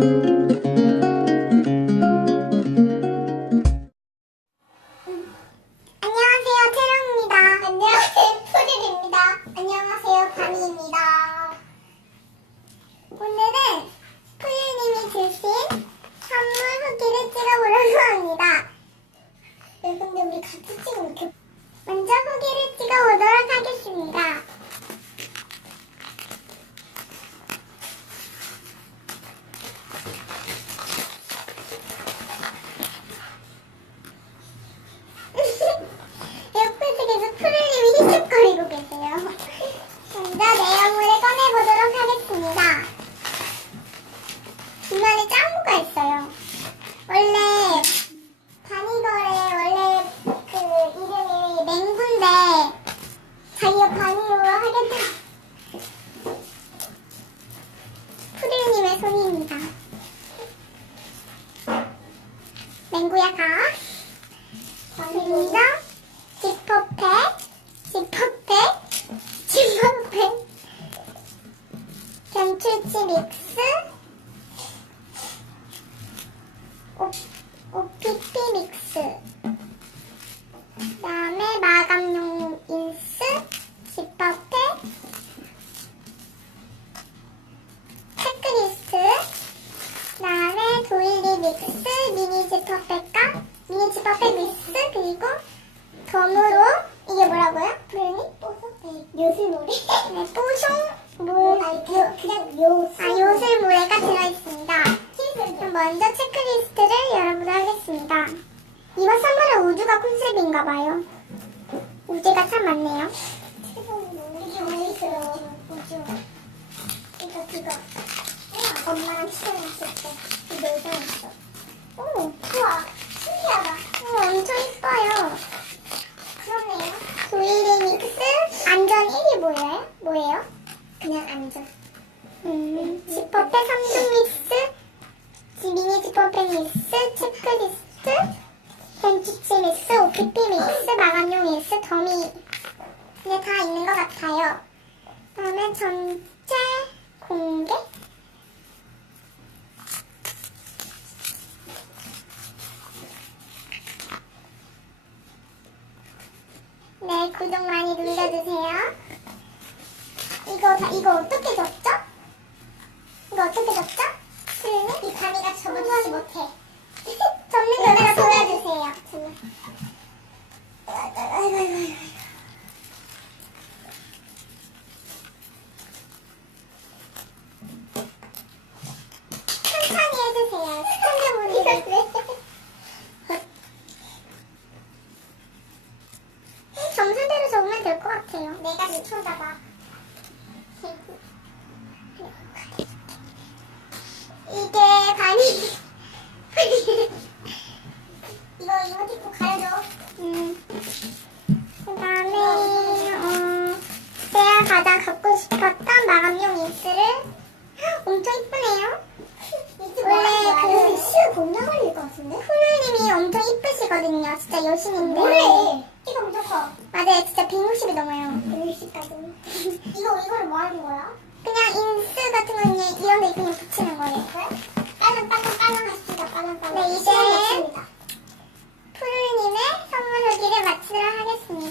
you. 내용물을 꺼내보도록 하겠습니다. 중간에 짱구가 있어요. 원래 바니걸의 원래 그 이름이 맹구인데 자기가 바니로 하겠다. 푸르님의 손입니다. 맹구야 가. 지퍼팩, 지퍼팩, 지퍼팩, 견출치 믹스, 오, OPP 믹스, 그 다음에 마감용 인스, 지퍼팩, 체크리스트, 그 다음에 도일리 믹스, 미니 지퍼팩과 미니 지퍼팩 믹스, 그리고 덤으로 이게 뭐라고요? 브레니? 뽀송? 요술모래? 네, 뽀송 아니 그, 그냥 요 아, 요술모래가 들어있습니다. 그럼 먼저 체크리스트를 열어보도록 하겠습니다. 이번 선물은 우주가 컨셉인가봐요. 우주가 참 많네요. 이거 이거. 엄마랑 친해졌을 때. 이거 이상했어 오 우와 신기하다 오 엄청 이뻐요 그러네요. 도일리 믹스 안전 1위 뭐예요? 뭐예요? 안전. 음, 지퍼팩 3종 믹스, 지- 미니 지퍼팩 믹스, 체크리스트, 벤치치 믹스, OPP 믹스, 마감용 믹스, 더미. 이게 다 있는 것 같아요. 다음에 전체 공개? 네, 구독 많이 눌러주세요. 이거, 다- 이거 어떻게 접죠? 이거 어떻게 접죠? 수련이? 이 바니가 접어주지 못해. 접는 거 내가 보여주세요. 정말. 아이고, 아이고, 아이고. 천천히 해주세요. 시청자분들. 점수대로 적으면 될 것 같아요. 내가 미쳐다봐. 이거 이거 찍고 가야죠. 음. 그다음에 어, 제가 가장 갖고 싶었던 마감용 입술은 엄청 이쁘네요. 원래 그 시간 겁나 걸릴 것 같은데? 후루님이 엄청 이쁘시거든요. 진짜 여신인데. 뭐래? 이거 엄청 맞아요. 진짜 160이 넘어요. 160까지. 이거 이걸 뭐 하는 거야? 그냥 인스 같은 거 이런 데 그냥 붙이는 거예요. 그래? funcionava assim.